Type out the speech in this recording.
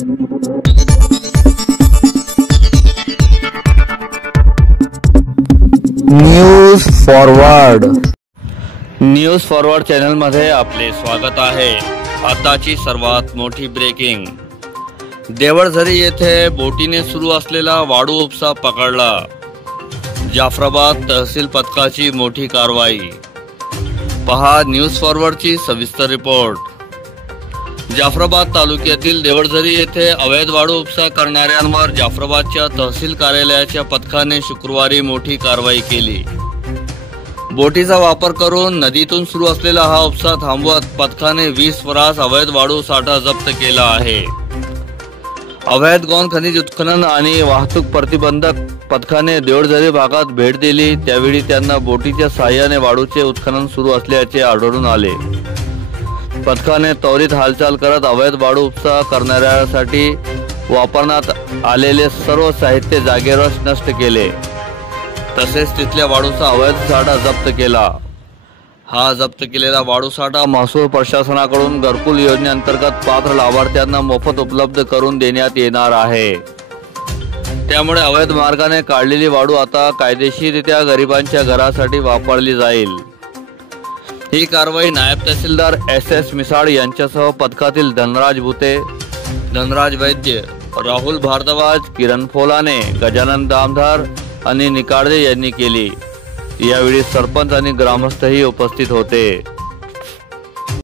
News forward channel मध्ये आपले स्वागत आहे। आताची सर्वात मोठी ब्रेकिंग। देवळझरी येथे बोटीने सुरू असलेला वाळू उपसा पकडला। जाफराबाद तहसील पथकाची मोठी कारवाई। पहा न्यूज फॉरवर्डची सविस्तर रिपोर्ट। जाफराबाद तालुक्यातील देवळझरी येथे अवैध वाळू उपसा करणाऱ्यांवर जाफराबादच्या तहसील कार्यालयाच्या पथकाने शुक्रवारी मोठी कारवाई केली। बोटीचा वापर करून नदीतून सुरू असलेला हा उपसा थांबवत पथकाने 20 फरास अवैध वाळू साठा जप्त केला आहे। अवैध गौण खनिज उत्खनन आणि वाहतूक प्रतिबंधक पथकाने देवळझरी भागात भेट दिली, त्यावेळी त्यांना बोटीच्या साहाय्याने वाळूचे उत्खनन सुरू असल्याचे आढळून आले। पथकाने त्वरित हालचाल करत अवैध वाळू उपसा करणाऱ्यांसाठी वापरण्यात आलेले सर्व साहित्य जागेवरच नष्ट केले, तसेच तिथल्या वाळूचा अवैध साठा जप्त केला। हा जप्त केलेला वाळू साठा महसूल प्रशासनाकडून घरकुल योजनेअंतर्गत पात्र लाभार्थ्यांना मोफत उपलब्ध करून देण्यात येणार आहे। त्यामुळे अवैध मार्गाने काढलेली वाळू आता कायदेशीररित्या गरिबांच्या घरासाठी वापरली जाईल। ही कारवाई नायब तहसीलदार SS मिसाळ यांच्यासह पथकातील धनराज भुते, धनराज वैद्य, राहुल भारद्वाज, किरण फोलाने, गजानन दामधार आणि निकाळजे यांनी केली। यावेळी सरपंच आणि ग्रामस्थही उपस्थित होते।